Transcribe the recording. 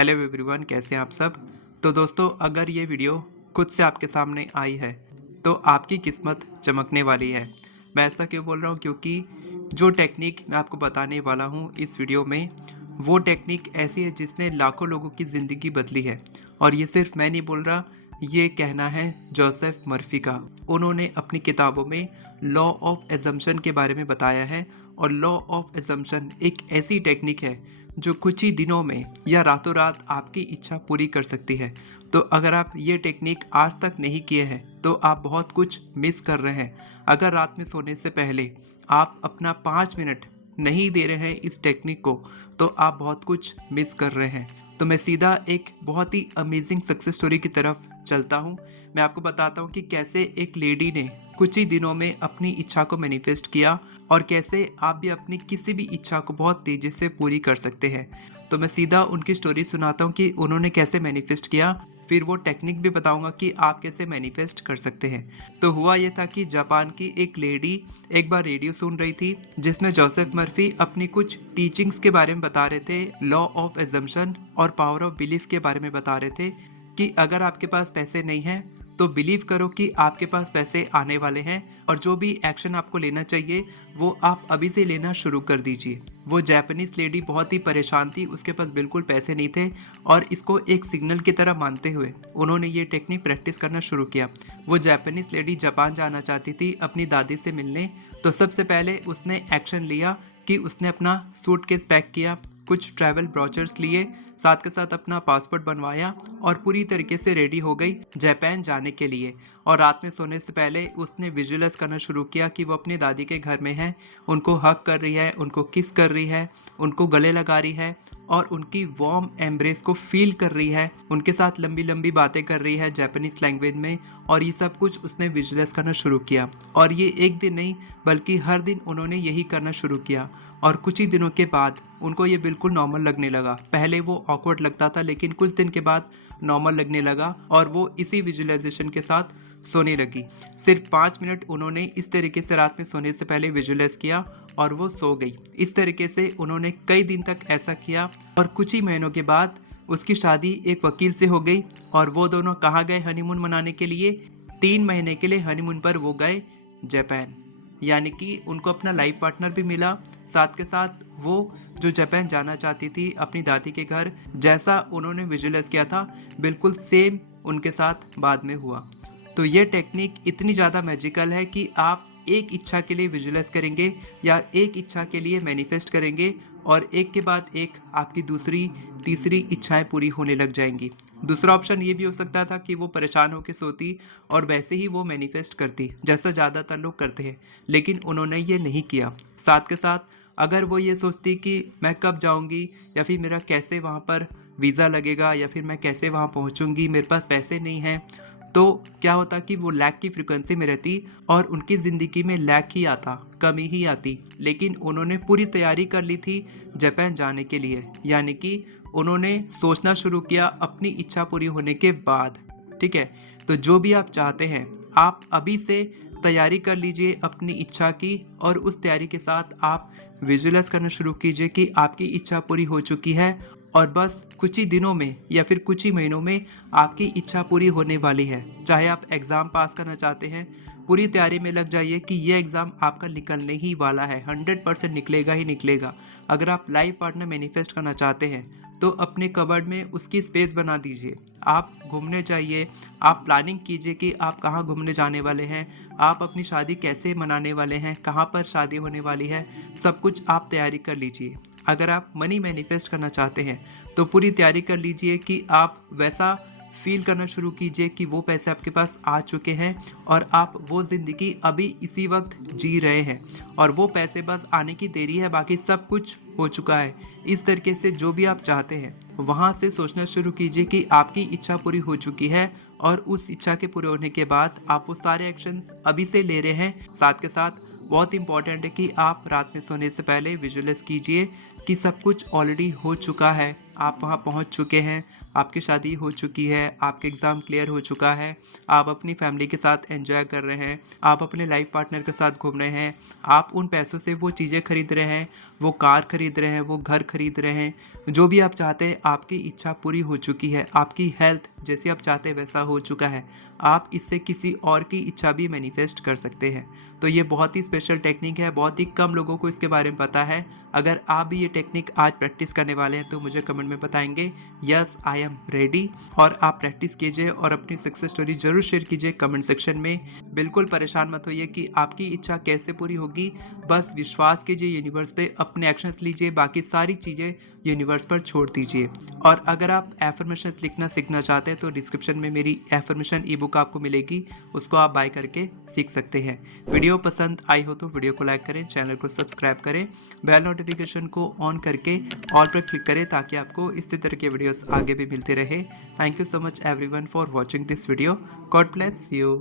Hello everyone, कैसे हैं आप सब। तो दोस्तों, अगर ये वीडियो खुद से आपके सामने आई है तो आपकी किस्मत चमकने वाली है। मैं ऐसा क्यों बोल रहा हूँ, क्योंकि जो टेक्निक मैं आपको बताने वाला हूँ इस वीडियो में, वो टेक्निक ऐसी है जिसने लाखों लोगों की ज़िंदगी बदली है। और ये सिर्फ मैं नहीं बोल रहा, ये कहना है जोसेफ मर्फी का। उन्होंने अपनी किताबों में लॉ ऑफ एजम्पशन के बारे में बताया है। और लॉ ऑफ एजम्पशन एक ऐसी टेक्निक है जो कुछ ही दिनों में या रातों रात आपकी इच्छा पूरी कर सकती है। तो अगर आप ये टेक्निक आज तक नहीं किए हैं तो आप बहुत कुछ मिस कर रहे हैं। अगर रात में सोने से पहले आप अपना 5 मिनट नहीं दे रहे हैं इस टेक्निक को, तो आप बहुत कुछ मिस कर रहे हैं। तो मैं सीधा एक बहुत ही अमेजिंग सक्सेस स्टोरी की तरफ चलता हूँ। मैं आपको बताता हूँ कि कैसे एक लेडी ने कुछ ही दिनों में अपनी इच्छा को मैनिफेस्ट किया और कैसे आप भी अपनी किसी भी इच्छा को बहुत तेज़ी से पूरी कर सकते हैं। तो मैं सीधा उनकी स्टोरी सुनाता हूँ कि उन्होंने कैसे मैनिफेस्ट किया, फिर वो टेक्निक भी बताऊंगा कि आप कैसे मैनिफेस्ट कर सकते हैं। तो हुआ ये था कि जापान की एक लेडी एक बार रेडियो सुन रही थी, जिसमें जोसेफ मर्फी अपनी कुछ टीचिंग्स के बारे में बता रहे थे, लॉ ऑफ एजम्पशन और पावर ऑफ बिलीफ के बारे में बता रहे थे कि अगर आपके पास पैसे नहीं हैं तो बिलीव करो कि आपके पास पैसे आने वाले हैं, और जो भी एक्शन आपको लेना चाहिए वो आप अभी से लेना शुरू कर दीजिए। वो जापानीज लेडी बहुत ही परेशान थी, उसके पास बिल्कुल पैसे नहीं थे, और इसको एक सिग्नल की तरह मानते हुए उन्होंने ये टेक्निक प्रैक्टिस करना शुरू किया। वो जापानीज लेडी जापान जाना चाहती थी अपनी दादी से मिलने। तो सबसे पहले उसने एक्शन लिया कि उसने अपना सूटकेस पैक किया, कुछ ट्रैवल ब्रोचर्स लिए, साथ के साथ अपना पासपोर्ट बनवाया और पूरी तरीके से रेडी हो गई जापान जाने के लिए। और रात में सोने से पहले उसने विजुअलाइज करना शुरू किया कि वो अपनी दादी के घर में है, उनको हग कर रही है, उनको किस कर रही है, उनको गले लगा रही है और उनकी वार्म एम्ब्रेस को फील कर रही है, उनके साथ लंबी लंबी बातें कर रही है जापानीज लैंग्वेज में। और ये सब कुछ उसने विजुअलाइज करना शुरू किया। और ये एक दिन नहीं बल्कि हर दिन उन्होंने यही करना शुरू किया। और कुछ ही दिनों के बाद उनको ये बिल्कुल नॉर्मल लगने लगा। पहले वो ऑकवर्ड लगता था, लेकिन कुछ दिन के बाद नॉर्मल लगने लगा और वो इसी विजुअलाइजेशन के साथ सोने लगी। सिर्फ 5 मिनट उन्होंने इस तरीके से रात में सोने से पहले विजुअलाइज किया और वो सो गई। इस तरीके से उन्होंने कई दिन तक ऐसा किया और कुछ ही महीनों के बाद उसकी शादी एक वकील से हो गई। और वो दोनों कहाँ गए हनीमून मनाने के लिए? 3 महीने के लिए हनीमून पर वो गए जापान। यानी कि उनको अपना लाइफ पार्टनर भी मिला, साथ के साथ वो जो जापान जाना चाहती थी अपनी दादी के घर, जैसा उन्होंने विजुअलाइज किया था बिल्कुल सेम उनके साथ बाद में हुआ। तो ये टेक्निक इतनी ज़्यादा मैजिकल है कि आप एक इच्छा के लिए विजुअलाइज करेंगे या एक इच्छा के लिए मैनिफेस्ट करेंगे और एक के बाद एक आपकी दूसरी तीसरी इच्छाएं पूरी होने लग जाएंगी। दूसरा ऑप्शन ये भी हो सकता था कि वो परेशान होकर सोती और वैसे ही वो मैनिफेस्ट करती, जैसा ज़्यादातर लोग करते हैं, लेकिन उन्होंने ये नहीं किया। साथ के साथ अगर वो ये सोचती कि मैं कब जाऊंगी या फिर मेरा कैसे वहाँ पर वीज़ा लगेगा या फिर मैं कैसे वहाँ पहुँचूंगी, मेरे पास पैसे नहीं हैं, तो क्या होता कि वो लैक की फ्रिक्वेंसी में रहती और उनकी ज़िंदगी में लैक ही आता, कमी ही आती। लेकिन उन्होंने पूरी तैयारी कर ली थी जापान जाने के लिए, यानी कि उन्होंने सोचना शुरू किया अपनी इच्छा पूरी होने के बाद। ठीक है, तो जो भी आप चाहते हैं आप अभी से तैयारी कर लीजिए अपनी इच्छा की, और उस तैयारी के साथ आप विजुअलाइज करना शुरू कीजिए कि आपकी इच्छा पूरी हो चुकी है और बस कुछ ही दिनों में या फिर कुछ ही महीनों में आपकी इच्छा पूरी होने वाली है। चाहे आप एग्ज़ाम पास करना चाहते हैं, पूरी तैयारी में लग जाइए कि ये एग्ज़ाम आपका निकलने ही वाला है, 100% निकलेगा ही निकलेगा। अगर आप लाइफ पार्टनर मैनिफेस्ट करना चाहते हैं तो अपने कबर्ड में उसकी स्पेस बना दीजिए। आप घूमने जाइए, आप प्लानिंग कीजिए कि आप कहाँ घूमने जाने वाले हैं, आप अपनी शादी कैसे मनाने वाले हैं, कहाँ पर शादी होने वाली है, सब कुछ आप तैयारी कर लीजिए। अगर आप मनी मैनिफेस्ट करना चाहते हैं तो पूरी तैयारी कर लीजिए कि आप वैसा फील करना शुरू कीजिए कि वो पैसे आपके पास आ चुके हैं और आप वो ज़िंदगी अभी इसी वक्त जी रहे हैं और वो पैसे बस आने की देरी है, बाकी सब कुछ हो चुका है। इस तरीके से जो भी आप चाहते हैं वहाँ से सोचना शुरू कीजिए कि आपकी इच्छा पूरी हो चुकी है और उस इच्छा के पूरे होने के बाद आप वो सारे एक्शंस अभी से ले रहे हैं। साथ के साथ बहुत इंपॉर्टेंट है कि आप रात में सोने से पहले विजुअलाइज कीजिए कि सब कुछ ऑलरेडी हो चुका है, आप वहाँ पहुँच चुके हैं, आपकी शादी हो चुकी है, आपका एग्ज़ाम क्लियर हो चुका है, आप अपनी फैमिली के साथ एन्जॉय कर रहे हैं, आप अपने लाइफ़ पार्टनर के साथ घूम रहे हैं, आप उन पैसों से वो चीज़ें खरीद रहे हैं, वो कार खरीद रहे हैं, वो घर खरीद रहे हैं, जो भी आप चाहते हैं आपकी इच्छा पूरी हो चुकी है, आपकी हेल्थ जैसी आप चाहते हैं वैसा हो चुका है। आप इससे किसी और की इच्छा भी मैनिफेस्ट कर सकते हैं। तो ये बहुत ही स्पेशल टेक्निक है, बहुत ही कम लोगों को इसके बारे में पता है। अगर आप भी ये टेक्निक आज प्रैक्टिस करने वाले हैं तो मुझे कमेंट में बताएँगे, यस आई एम रेडी। और आप प्रैक्टिस कीजिए और अपनी सक्सेस स्टोरी ज़रूर शेयर कीजिए कमेंट सेक्शन में। बिल्कुल परेशान मत होइए कि आपकी इच्छा कैसे पूरी होगी, बस विश्वास कीजिए यूनिवर्स पे, अपने एक्शंस लीजिए, बाकी सारी चीज़ें यूनिवर्स पर छोड़ दीजिए। और अगर आप एफर्मेशंस लिखना सीखना चाहते हैं तो डिस्क्रिप्शन में मेरी एफर्मेशन ई बुक आपको मिलेगी, उसको आप बाय करके सीख सकते हैं। वीडियो पसंद आई हो तो वीडियो को लाइक करें, चैनल को सब्सक्राइब करें, बेल नोटिफिकेशन को ऑन करके ऑल पर क्लिक करें ताकि आपको इसी तरह के वीडियोस आगे भी मिलते रहे। Thank you so much everyone for watching this video. God bless you.